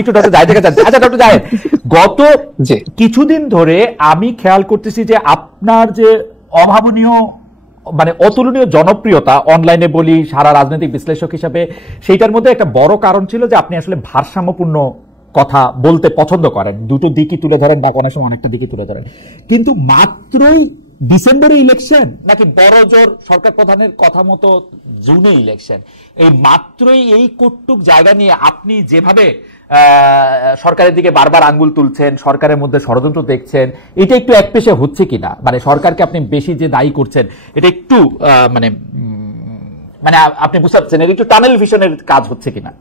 একটু ডক্টর জাহিদের কাছে যাচ্ছি। আচ্ছা ডক্টর জাহিদ, গত কিছুদিন ধরে আমি খেয়াল করতেছি যে আপনার যে অভাবনীয় মানে অতুলনীয় জনপ্রিয়তা অনলাইনে বলি সারা রাজনৈতিক বিশ্লেষক হিসাবে, সেইটার মধ্যে একটা বড় কারণ ছিল যে আপনি আসলে ভারসাম্যপূর্ণ কথা বলতে পছন্দ করেন, দুটো দিকই তুলে ধরেন বা কোনো সময় অনেকটা দিকই তুলে ধরেন। কিন্তু মাত্রই ডিসেম্বরে ইলেকশন নাকি বড় জোর সরকার প্রধানের কথা মতো জুনে ইলেকশন, এই মাত্রই এই কটুক জায়গা নিয়ে আপনি যেভাবে সরকারের দিকে বারবার আঙ্গুল তুলছেন, সরকারের মধ্যে ষড়যন্ত্র দেখছেন, এটা একটু একপেশে হচ্ছে কিনা? মানে সরকারকে আপনি বেশি যে দায়ী করছেন এটা একটু মানে মানে আপনি বুঝতে পারছেন এটা একটু টানেল ভিশনের কাজ হচ্ছে কিনা?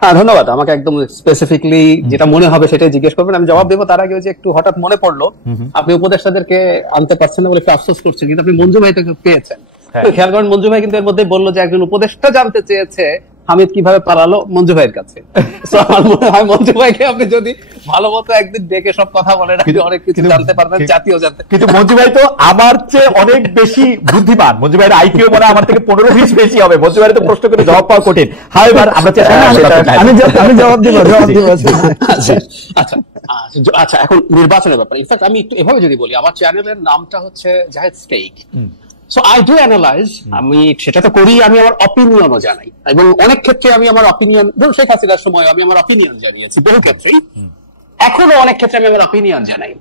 হ্যাঁ ধন্যবাদ। আমাকে একদম স্পেসিফিকলি যেটা মনে হবে সেটাই জিজ্ঞেস করবেন, আমি জবাব দেবো। তার আগে যে একটু হঠাৎ মনে পড়লো আপনি উপদেষ্টাদেরকে আনতে পারছেন না বলে একটু আফসোস করছেন, কিন্তু আপনি মঞ্জু ভাই থেকে পেয়েছেন। খেয়াল করেন মঞ্জু ভাই কিন্তু এর মধ্যে বললো যে একজন উপদেষ্টা জানতে চেয়েছে হামিদ কিভাবে পালালো মঞ্জু ভাইয়ের কাছে। আমার মনে হয় মঞ্জু ভাইকে আপনি যদি ভালো মতো একদিন ডেকে সব কথা বলেন অনেক কিছু জানতে পারবেন, জাতীয় জানতে। কিন্তু মঞ্জু ভাই তো আমার চেয়ে অনেক বেশি বুদ্ধিমান, মঞ্জু ভাইয়ের আইকিউ মনে আমার থেকে 15-20 বেশি হবে। মঞ্জু ভাই তো প্রশ্ন করে জবাব পাওয়া কঠিন। হাই এবার আমরা আমি জবাব দিব। আচ্ছা এখন নির্বাচনের ব্যাপারে ইনফ্যাক্ট আমি একটু এভাবে যদি বলি, আমার চ্যানেলের নামটা হচ্ছে Zahid stake. So I do analyse, আমি সেটা তো করি, আমি আমার অপিনিয়নও জানাই এবং অনেক ক্ষেত্রে আমি আমার অপিনিয়ন, ধরুন শেখ হাসিনার সময় আমি আমার অপিনিয়ন জানিয়েছি বহু ক্ষেত্রেই, এখনো অনেক ক্ষেত্রে আমি আমার অপিনিয়ন জানাই।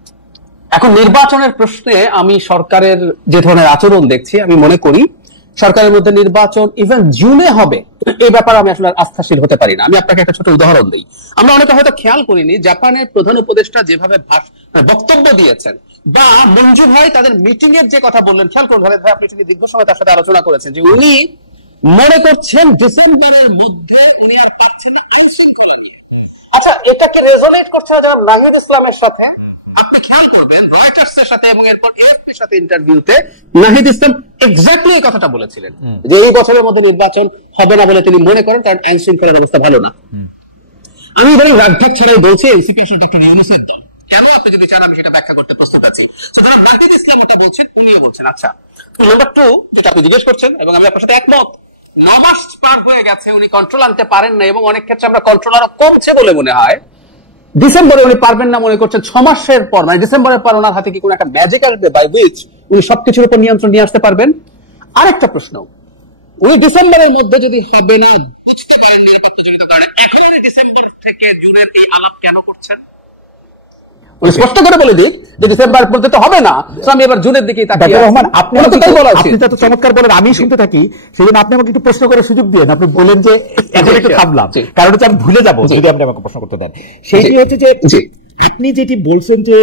এখন নির্বাচনের প্রশ্নে আমি সরকারের যে ধরনের আচরণ দেখছি, আমি মনে করি সরকারের মধ্যে নির্বাচন ইভেন জুনে হবে এই ব্যাপারে আমি আসলে আস্থাশীল হতে পারি না। আমি আপনাকে একটা ছোট উদাহরণ দিই। আমরা অনেকে হয়তো খেয়াল করিনি জাপানের প্রধান উপদেষ্টা যেভাবে বক্তব্য দিয়েছেন বা মঞ্জু ভাই তাদের মিটিং এর যে কথা বললেন, খেয়াল করুন ভাই, আপনি দীর্ঘ সময় তার সাথে আলোচনা করেছেন যে উনি মনে করছেন ডিসেম্বরের মধ্যে। আচ্ছা এটাকে রেজোনেট করছে যারা নাহিদ ইসলামের সাথে, আপনি খেয়াল করবেন রয়টার্সের সাথে এবং এরপর এএফপির সাথে ইন্টারভিউতে নাহিদ ইসলাম এক্স্যাক্টলি এই কথাটা বলেছিলেন যে এই বছরের মধ্যে নির্বাচন হবে না বলে তিনি মনে করেন, কারণ আইন শৃঙ্খলার অবস্থা ভালো না। আমি বরং রাগঢাক ছাড়াই বলছি এনসিপি ডক্টর ইউনূসের দল, কেন আপনি যদি চান আমি সেটা ব্যাখ্যা করতে প্রস্তুত আছি। সুতরাং নাহিদ ইসলাম ওটা বলছেন, উনিও বলছেন। আচ্ছা নাম্বার 2 যেটা আপনি জিজ্ঞেস করছেন এবং আমি আপনার সাথে একমত, 9 মাস পার হয়ে গেছে উনি কন্ট্রোল আনতে পারেন না এবং অনেক ক্ষেত্রে আমরা কন্ট্রোল আরো কমছে বলে মনে হয়। ডিসেম্বরে উনি পারবেন না মনে করছেন, 6 মাসের পর মানে ডিসেম্বরের পর ওনার হাতে কি কোনো একটা ম্যাজিক আসবে বাই হুইচ উনি সবকিছুর উপর নিয়ন্ত্রণ নিয়ে আসতে পারবেন? আরেকটা প্রশ্ন, উনি ডিসেম্বরের মধ্যে যদি হবে না বুঝতে পারেন এখন ডিসেম্বর থেকে জুনের এই আলাপ কেন করছেন? উনি স্পষ্ট করে বলে দিন যে ডিসেম্বর পর্যন্ত হবে না, তো আমি এবার জুনের দিকেই তাকিয়ে আছি। রহমান আপনি তো চমৎকার বলেন, আমি শুনতে থাকি, সেজন্য আপনি আমাকে একটু প্রশ্ন করার সুযোগ দিন। আপনি বলেন যে এখন একটু থামলাম, কারণ হচ্ছে আমি ভুলে যাবো যদি আপনি আমাকে প্রশ্ন করতে দেন। সেইটি হচ্ছে যে আপনি যেটি বলছেন যে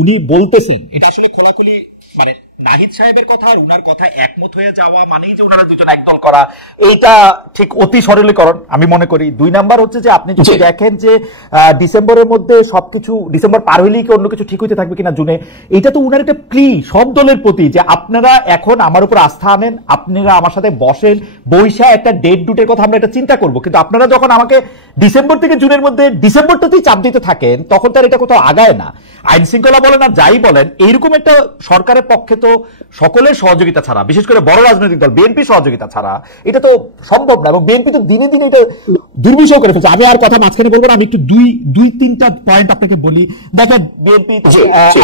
উনি বলতেছেন এটা আসলে খোলাখুলি মানে নাহিদ সাহেবের কথা আর উনার কথা একমত হয়ে যাওয়া মানেই যে উনারা দুজন একদল করা, এইটা ঠিক অতি সরলীকরণ আমি মনে করি। 2 নাম্বার হচ্ছে যে আপনি যদি দেখেন যে ডিসেম্বরের মধ্যে সবকিছু, ডিসেম্বর পার হইলেই কি অন্য কিছু ঠিক হইতে থাকবে কিনা জুনে, এটা তো উনার একটা প্লি সব দলের প্রতি যে আপনারা এখন আমার উপর আস্থা আনেন, আপনারা আমার সাথে বসেন, বৈশা একটা ডেট ডুটের কথা আমরা এটা চিন্তা করবো। কিন্তু আপনারা যখন আমাকে ডিসেম্বর থেকে জুনের মধ্যে ডিসেম্বরটাতেই চাপ দিতে থাকেন তখন তার এটা কোথাও আগায় না। আইন শৃঙ্খলা বলেন আর যাই বলেন, এইরকম একটা সরকারের পক্ষে তো সকলের সহযোগিতা ছাড়া, বিশেষ করে বড় রাজনৈতিক দল বিএনপি সহযোগিতা ছাড়া এটা তো সম্ভব না। এবং বিএনপি তো দিনে দিনে এটা দুর্বিষহ করে ফেলছে। আমি আর কথা মাঝখানে বলবো না, আমি একটু 2-3টা পয়েন্ট আপনাকে বলি। দেখেন বিএনপি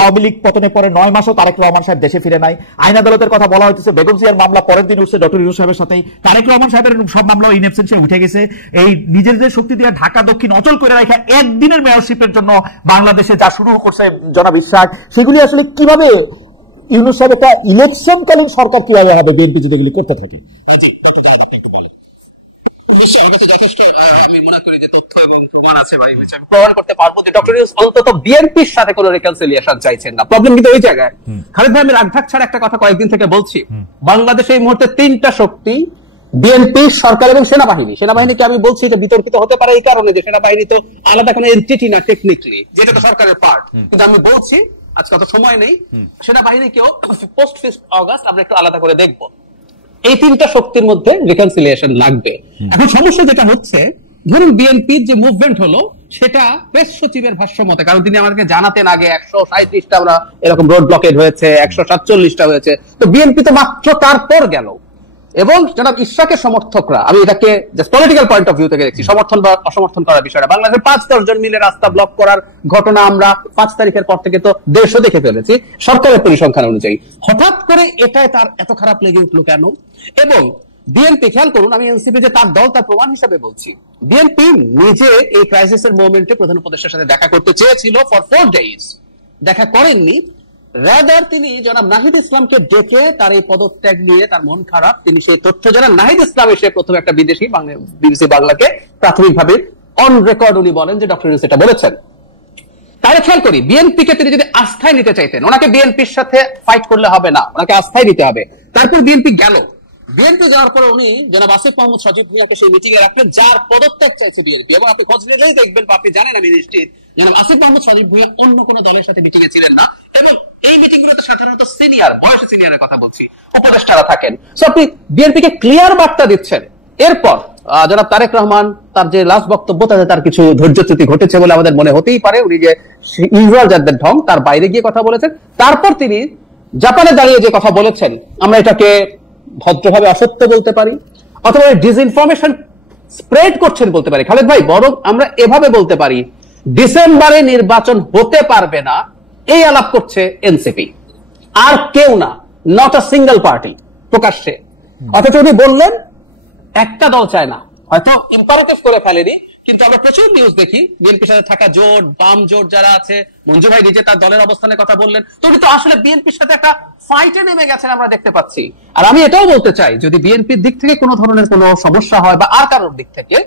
আওয়ামী লীগ পতনের পরে 9 মাসও তারেক রহমান সাহেব দেশে ফিরে নাই। আইন আদালতের কথা বলা হচ্ছে, বেগম জিয়ার মামলা পরের দিন উঠছে ডক্টর ইউনূস সাহেবের সাথে, তারেক রহমান সাহেবের সব মামলা ইন অ্যাবসেন্সে উঠে গেছে। এই নিজেদের শক্তি দিয়ে ঢাকা দক্ষিণ অচল করে রাখা একদিনের মেয়রশিপের জন্য বাংলাদেশে যা শুরু করছে জনাব ইশরাক, সেগুলি আসলে কিভাবে ইউনূস সাহেব একটা ইলেকশনকালীন সরকার কিভাবে হবে বিএনপি যদি এগুলি করতে থাকে? আমি মনে করি যে তথ্য এবং প্রমাণ আছে ভাই, প্রমাণ করতে পারবো যে ডক্টর ইউনূস অন্তত বিএনপির সাথে কোনো রিকনসিলিয়েশন চাইছেন না। প্রবলেম কিন্তু ওই জায়গায়। খালিদ ভাই আমি রাগঢাক ছাড়া একটা কথা কয়েকদিন থেকে বলছি, বাংলাদেশে এই মুহূর্তে 3টা শক্তি, বিএনপি, সরকার এবং সেনাবাহিনী। সেনাবাহিনীকে আমি বলছি এটা বিতর্কিত হতে পারে এই কারণে যে সেনাবাহিনী তো আলাদা কোনো এন্টিটি না টেকনিক্যালি, যেটা তো সরকারের পার্ট। কিন্তু আমি বলছি আজকে অত সময় নেই, সেনাবাহিনীকেও পোস্ট 5 অগাস্ট আমরা একটু আলাদা করে দেখবো। এই 3টা শক্তির মধ্যে রিকনসিলিয়েশন লাগবে। এখন সমস্যা যেটা হচ্ছে, ধরুন বিএনপির যে মুভমেন্ট হলো সেটা প্রেস সচিবের ভাষ্য মতে, কারণ তিনি আমাদেরকে জানাতেন আগে 137টা আমরা এরকম রোড ব্লকেজ হয়েছে, 147টা হয়েছে, তো বিএনপি তো মাত্র তারপর গেল। এবং জনাব ইশরাকের সমর্থকরা, আমি এটাকে just political point of view থেকে দেখছি, সমর্থন বা অসমর্থন করার বিষয়টা, বাংলাদেশের 5-10 জন মিলে রাস্তা ব্লক করার ঘটনা আমরা 5 তারিখের পর থেকে তো দেশও দেখে ফেলেছি সরকারের পরিসংখ্যান অনুযায়ী। হঠাৎ করে এটাই তার এত খারাপ লেগে উঠলো কেন? এবং বিএনপি, খেয়াল করুন, আমি এনসিপি যে তার দল তার প্রমাণ হিসেবে বলছি, বিএনপি নিজে এই ক্রাইসিসের মোমেন্টে প্রধান উপদেষ্টার সাথে দেখা করতে চেয়েছিল ফর 4 days, দেখা করেননি। রাদার তিনি জনাব নাহিদ ইসলামকে ডেকে তার এই পদত্যাগ নিয়ে তার মন খারাপ, তিনি সেই তথ্য জানান। নাহিদ ইসলাম এসে প্রথমে একটা বিদেশি বিবিসি বাংলাকে প্রাথমিকভাবে অন রেকর্ড উনি বলেন যে ডক্টর ইউনূস এটা বলেছেন। তাহলে খেয়াল করি, বিএনপিকে তিনি যদি আস্থায় নিতে চাইতেন, ওনাকে বিএনপির সাথে ফাইট করলে হবে না, ওনাকে আস্থায় নিতে হবে। তারপর বিএনপি গেল, বিএনপি যাওয়ার পরে উনি জনাব আসিফ মাহমুদ সজীব ভুঁইয়াকে সেই মিটিং এ রাখলেন যার পদত্যাগ চাইছে বিএনপি। এবং আপনি খোঁজ নিলেই দেখবেন, আপনি জানেন আমি নিশ্চিত, জনাব আসিফ মাহমুদ সজীব ভুঁইয়া অন্য কোনো দলের সাথে মিটিং এ ছিলেন না। এবং এই মিটিং গুলোতে সাধারণত সিনিয়র, বয়সে সিনিয়রের কথা বলছি, উপদেষ্টারা থাকেন। সো আপনি বিএনপি কে ক্লিয়ার বার্তা দিচ্ছেন। এরপর জনাব তারেক রহমান তার যে লাস্ট বক্তব্য, তাতে তার কিছু ধৈর্যচ্যুতি ঘটেছে বলে আমাদের মনে হতেই পারে, উনি যে ইউজুয়াল যাদের ঢং তার বাইরে গিয়ে কথা বলেছেন। তারপর তিনি জাপানে দাঁড়িয়ে যে কথা বলেছেন, আমরা এটাকে ভদ্রভাবে অসত্য বলতে পারি, অথবা ডিসইনফরমেশন স্প্রেড করছেন বলতে পারি। খালেদ ভাই, বরং আমরা এভাবে বলতে পারি, ডিসেম্বরে নির্বাচন হতে পারবে না, এই আলাপ করছে এনসিপি, আর কেউ না, নট আ সিঙ্গেল পার্টি, প্রকাশ্যে। অথচ উনি বললেন একটা দল চায় না, হয়তো ইম্পারেটিভ করে ফেলেনি, কিন্তু আমরা প্রচুর নিউজ দেখি বিএনপির সাথে থাকা জোট, বাম জোট যারা আছে, মঞ্জু ভাই নিজে তার দলের অবস্থানের কথা বললেন, তো উনি তো আসলে বিএনপির সাথে একটা ফাইটে নেমে গেছেন, আমরা দেখতে পাচ্ছি। আর আমি এটাও বলতে চাই, যদি বিএনপির দিক থেকে কোনো ধরনের কোনো সমস্যা হয় বা আর কারোর দিক থেকে,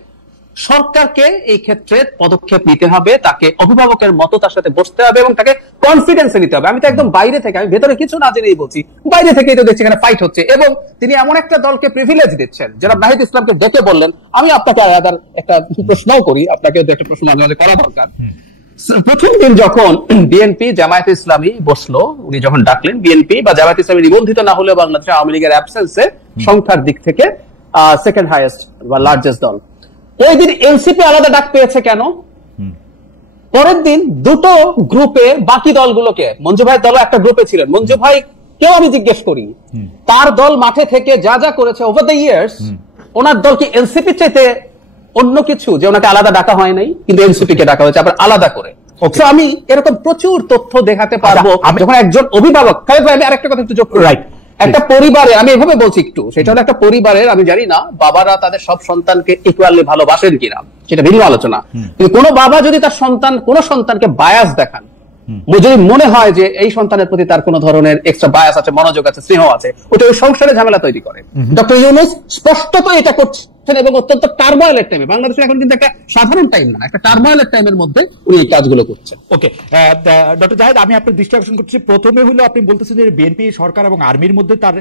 সরকারকে এই ক্ষেত্রে পদক্ষেপ নিতে হবে, তাকে অভিভাবকের মতো তার সাথে বসতে হবে এবং তাকে কনফিডেন্সে নিতে হবে। আমি তো একদম বাইরে থেকে, আমি ভেতরে কিছু না জেনেই বলছি, বাইরে থেকেই তো দেখছি এখানে ফাইট হচ্ছে। এবং তিনি এমন একটা দলকে প্রিভিলেজ দিচ্ছেন, যারা নাহিদ ইসলামকে ডেকে বললেন, আমি আপনাকে একটা প্রশ্নও করি, আপনাকে একটা প্রশ্ন মাঝে মাঝে করা দরকার। প্রথম দিন যখন বিএনপি জামায়াত ইসলামী বসলো, উনি যখন ডাকলেন, বিএনপি বা জামায়াত ইসলামী নিবন্ধিত না হলেও বাংলাদেশে আওয়ামী লীগের অ্যাবসেন্সে সংখ্যার দিক থেকে সেকেন্ড হাইয়েস্ট বা লার্জেস্ট দল, ওই দিন এনসিপি আলাদা ডাক পেয়েছে কেন? পরের দিন দুটো গ্রুপে বাকি দলগুলোকে, মঞ্জু ভাইয়ের দল একটা গ্রুপে ছিলেন, মঞ্জু ভাই কেউ আমি জিজ্ঞেস করি, তার দল মাঠে থেকে যা যা করেছে ওভার দ্য ইয়ার্স, ওনার দল কি এনসিপি চাইতে অন্য কিছু যে ওনাকে আলাদা ডাকা হয় নাই, কিন্তু এনসিপি কে ডাকা হয়েছে আবার আলাদা করে। আমি এরকম প্রচুর তথ্য দেখাতে পারবো যখন একজন অভিভাবক। আমি আরেকটা কথা একটু যোগ করি, রাইট, একটা পরিবারে, আমি এভাবে বলছি একটু, সেটা হলো একটা পরিবারের, আমি জানি না বাবারা তাদের সব সন্তানকে ইকুয়ালি ভালোবাসেন কিনা, সেটা ভিন্ন আলোচনা, কিন্তু কোনো বাবা যদি তার কোন সন্তানকে বায়াস দেখান, যদি মনে হয় যে এই সন্তানের প্রতি তার কোন ধরনের এক্সট্রা বায়াস আছে, মনোযোগ আছে, স্নেহ আছে, ওটা ওই সংসারে ঝামেলা তৈরি করে। ডক্টর ইউনূস স্পষ্টত এটা করছেন এবং অত্যন্ত টার্মোয়েলের টাইমে, বাংলাদেশে এখন কিন্তু একটা সাধারণ টাইম না, একটা টার্মোয়েলের টাইমের মধ্যে উনি এই কাজগুলো করছেন। ওকে, ডক্টর জাহেদ, আমি আপনার দৃষ্টি আকর্ষণ করছি। প্রথমে হলো আপনি বলতেছেন যে বিএনপি সরকার এবং আর্মির মধ্যে তার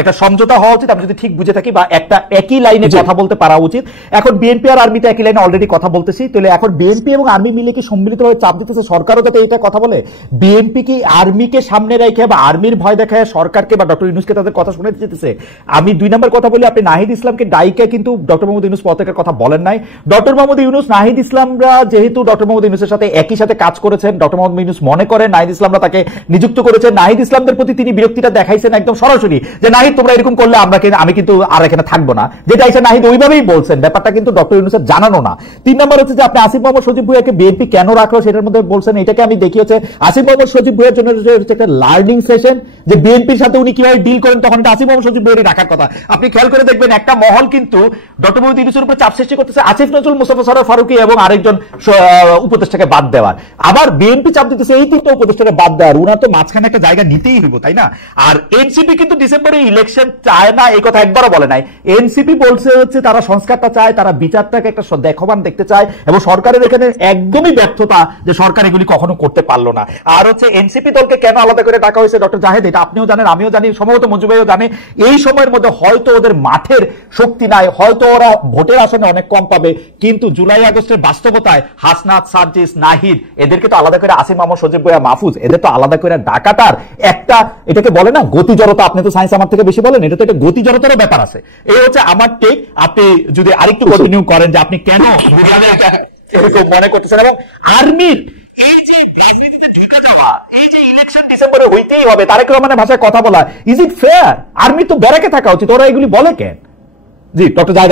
একটা সমঝোতা হওয়া উচিত, আমি যদি ঠিক বুঝে থাকি, বা একটা একই লাইনে কথা বলতে পারা উচিত। এখন বিএনপি আর আর্মিতে একই লাইনে অলরেডি কথা বলতেছি, তাহলে এখন বিএনপি এবং আর্মি মিলে কি সম্মিলিতভাবে চাপ দিতেছে সরকারও যাতে এটা কথা বলে? বিএনপি কি আর্মিকে সামনে রেখে বা আর্মির ভয় দেখায় সরকারকে বা ডক্টর ইউনূসকে তাদের কথা শুনে দিতেছে? আমি 2 নম্বর কথা বলি, আপনি নাহিদ ইসলামকে ডাইকে কিন্তু ডক্টর মোহাম্মদ ইউনূস পদত্যাগের কথা বলেন নাই। ডক্টর মোহাম্মদ ইউনূস, নাহিদ ইসলামরা যেহেতু ডক্টর মোহাম্মদ ইউনূসের সাথে একই সাথে কাজ করেছেন, ডক্টর মোহাম্মদ ইউনূস মনে করেন নাহিদ ইসলামরা তাকে নিযুক্ত করেছেন, নাহিদ ইসলামদের প্রতি তিনি বিরক্তিটা দেখাইছেন একদম সরাসরি, যে নাহিদ তোমরা এরকম করলে আমি কিন্তু আর এখানে থাকবো না, যেটা এসে নাহিদ ওইভাবেই বলছেন, ব্যাপারটা কিন্তু ডক্টর ইউনূসের জানানো না। 3 নম্বর হচ্ছে যে আপনি আসিফ মোহাম্মদ সজীব ভুঁইয়াকে বিএনপি কেন রাখলো সেটার মধ্যে বলছেন, এটাকে আমি দেখি হচ্ছে আসিফ মোহাম্মদ সজীব ভুঁইয়ার জন্য একটা লার্নিং সেশন, যে বিএনপির সাথে উনি কিভাবে ডিল করেন, তখন এটা আসিফ মোহাম্মদ সজীব ভুঁইয়ারই রাখার কথা। আপনি খেয়াল করে দেখবেন একটা মহল কিন্তু ডক্টর মোহাম্মদ ইউনূসের উপর চাপ সৃষ্টি করতেছে আসিফ নজরুল, মোস্তফা সরোয়ার ফারুকী এবং আরেকজন উপদেষ্টাকে বাদ দেওয়ার, আবার বিএনপি চাপ দিতেছে এই 3টা উপদেষ্টাকে বাদ দেওয়ার। উনার তো মাঝখানে একটা জায়গা নিতেই হইব, তাই না? আর এনসিপি কিন্তু ডিসেম্বরে ইলেকশন চায় না, এই কথা একবারও বলে নাই। এনসিপি বলছে হচ্ছে তারা সংস্কারটা চায়, তারা বিচারটাকে একটা দেখবান দেখতে চায়, এবং সরকারের এখানে একদমই ব্যর্থতা যে সরকার এগুলি কখনো করতে পারলো না। আর হচ্ছে এনসিপি দলকে কেন আলাদা করে ডাকা হয়েছে ডক্টর জাহেদ, এটা আপনিও জানেন, আমিও জানি, সম্ভবত মঞ্জু ভাইও জানে। এই সময়ের মধ্যে হয়তো ওদের মাঠের শক্তি নাই, হয়তো ওরা ভোটের আসনে অনেক কম পাবে, কিন্তু জুলাই আগস্টের বাস্তবতায় হাসনাত, সার্জিস, নাহিদ, এদেরকে তো আলাদা করে আসিফ মাহমুদ সজীব ভুঁইয়া, মাহফুজ, এদের তো আলাদা করে ডাকাটার একটা, এটাকে বলে না গতি জড়তা, আপনি তো সায়েন্স আমার থেকে বেশি বলেন, এটা তো একটা গতি জড়তারও ব্যাপার আছে। এই হচ্ছে আমার টেক। আপনি যদি আরেকটু কন্টিনিউ করেন যে আপনি কেন এরকম মনে করতেছেন, এবং আর্মির এই যে রাজনীতিতে ঢুকে যাওয়া, এই যে ইলেকশন ডিসেম্বরে হইতেই হবে, তারেক রহমানের ভাষায় কথা বলা, ইজ ইট ফেয়ার? আর্মি তো ব্যারাকে থাকা উচিত, ওরা এগুলি বলে কেন? জি ডক্টর জাহিদ,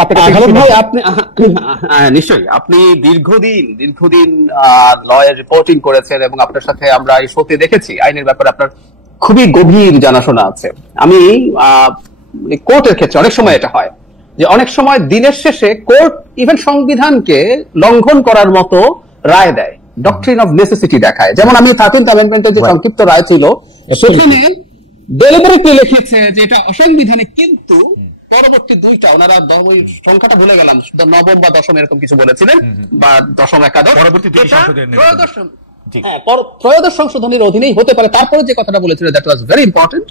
ভাই আপনি নিশ্চয়ই আপনি দীর্ঘদিন লয়ের রিপোর্টিং করেছেন এবং আপনার সাথে আমরা এই শোতে দেখেছি আইনের ব্যাপারে আপনার খুবই গভীর জানাশোনা আছে। আমি কোর্টের ক্ষেত্রে অনেক সময় এটা হয় যে অনেক সময় দিনের শেষে কোর্ট ইভেন সংবিধানকে লঙ্ঘন করার মতো রায় দেয়, ডক্ট্রিন অফ নেসেসিটি দেখায়। যেমন আমি 13th অ্যামেন্ডমেন্টের যে সংক্ষিপ্ত রায় ছিল সেখানে ডেলিবারেটলি লিখেছে যে এটা অসাংবিধানিক, কিন্তু পরবর্তী দুইটা ওনারা ওই সংখ্যাটা ভুলে গেলাম, নবম বা দশম এরকম কিছু বলেছিলেন, বা দশম একাদশ, পরবর্তী ত্রয়োদশ সংশোধনীর অধীনেই হতে পারে। তারপরে যে কথাটা বলেছিলেন দ্যাট ওয়াজ ভেরি ইম্পর্টেন্ট,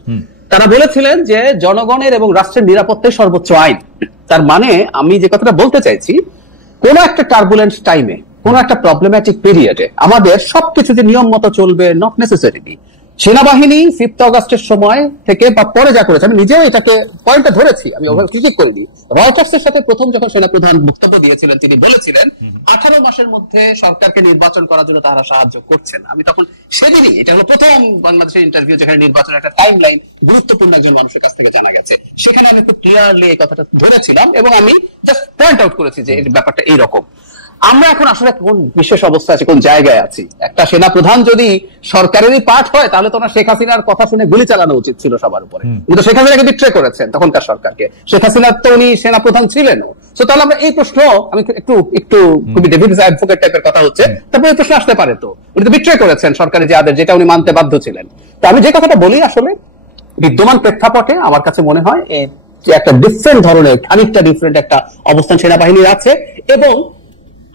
তারা বলেছিলেন যে জনগণের এবং রাষ্ট্রের নিরাপত্তাই সর্বোচ্চ আইন। তার মানে আমি যে কথাটা বলতে চাইছি, কোন একটা টার্বুলেন্ট টাইমে, কোন একটা প্রবলেম্যাটিক পিরিয়ডে আমাদের সবকিছু যে নিয়ম মতো চলবে নট নেসেসারিলি। সেনাবাহিনী 5th অগাস্টের সময় থেকে বা পরে যা করেছে, আমি নিজেও এটাকে পয়েন্টটা ধরেছি, আমি ওভাবে ক্রিটিক করিনি। রয়টার্সের সাথে প্রথম যখন সেনাপ্রধান বক্তব্য দিয়েছিলেন তিনি বলেছিলেন 18 মাসের মধ্যে সরকারকে নির্বাচন করার জন্য তারা সাহায্য করছেন। আমি তখন সেদিনই, এটা হলো প্রথম বাংলাদেশের ইন্টারভিউ যেখানে নির্বাচনের একটা টাইম লাইন গুরুত্বপূর্ণ একজন মানুষের কাছ থেকে জানা গেছে, সেখানে আমি খুব ক্লিয়ারলি এই কথাটা ধরেছিলাম এবং আমি জাস্ট পয়েন্ট আউট করেছি যে এই ব্যাপারটা এইরকম। আমরা এখন আসলে কোন বিশেষ অবস্থা আছে, কোন জায়গায় আছি? একটা সেনাপ্রধান যদি সরকারেরই পার্ট হয় তাহলে তো না শেখ হাসিনার কথা শুনে গুলি চালানো উচিত ছিল সবার উপরে, কিন্তু শেখ হাসিনাকে বিট্রে করেছেন তখনকার সরকারকে। শেখ হাসিনা তো উনি সেনাপ্রধান ছিলেন। তো তাহলে আমরা এই প্রশ্ন, আমি একটু খুবই ডেভিডস অ্যাডভোকেট টাইপের কথা হচ্ছে, তারপরে এই প্রশ্ন আসতে পারে, তো উনি তো বিট্রে করেছেন সরকারি যে আদেশ, যেটা উনি মানতে বাধ্য ছিলেন। তো আমি যে কথাটা বলি, আসলে বিদ্যমান প্রেক্ষাপটে আমার কাছে মনে হয় যে একটা ডিফারেন্ট ধরনের, খানিকটা ডিফারেন্ট একটা অবস্থান সেনাবাহিনীর আছে। এবং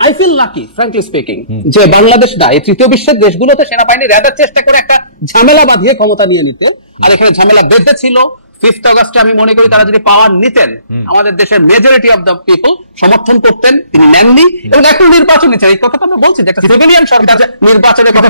I feel lucky, frankly speaking, যে বাংলাদেশ না, এই তৃতীয় বিশ্বের দেশগুলোতে সেনাবাহিনী রেদার চেষ্টা করে একটা ঝামেলা বাঁধিয়ে ক্ষমতা নিয়ে নিতে, আর এখানে ঝামেলা বেঁধে ছিল 5th অগাস্টে। আমি মনে করি তারা যদি পাওয়ার নিতেন, আমাদের দেশের মেজরিটি অফ দ্য পিপল সমর্থন করতেন, তিনি নেননি এবং এখন নির্বাচন নিচ্ছেন। এই কথা তো আমরা বলছি যে একটা সিভিলিয়ান সরকার নির্বাচনের কথা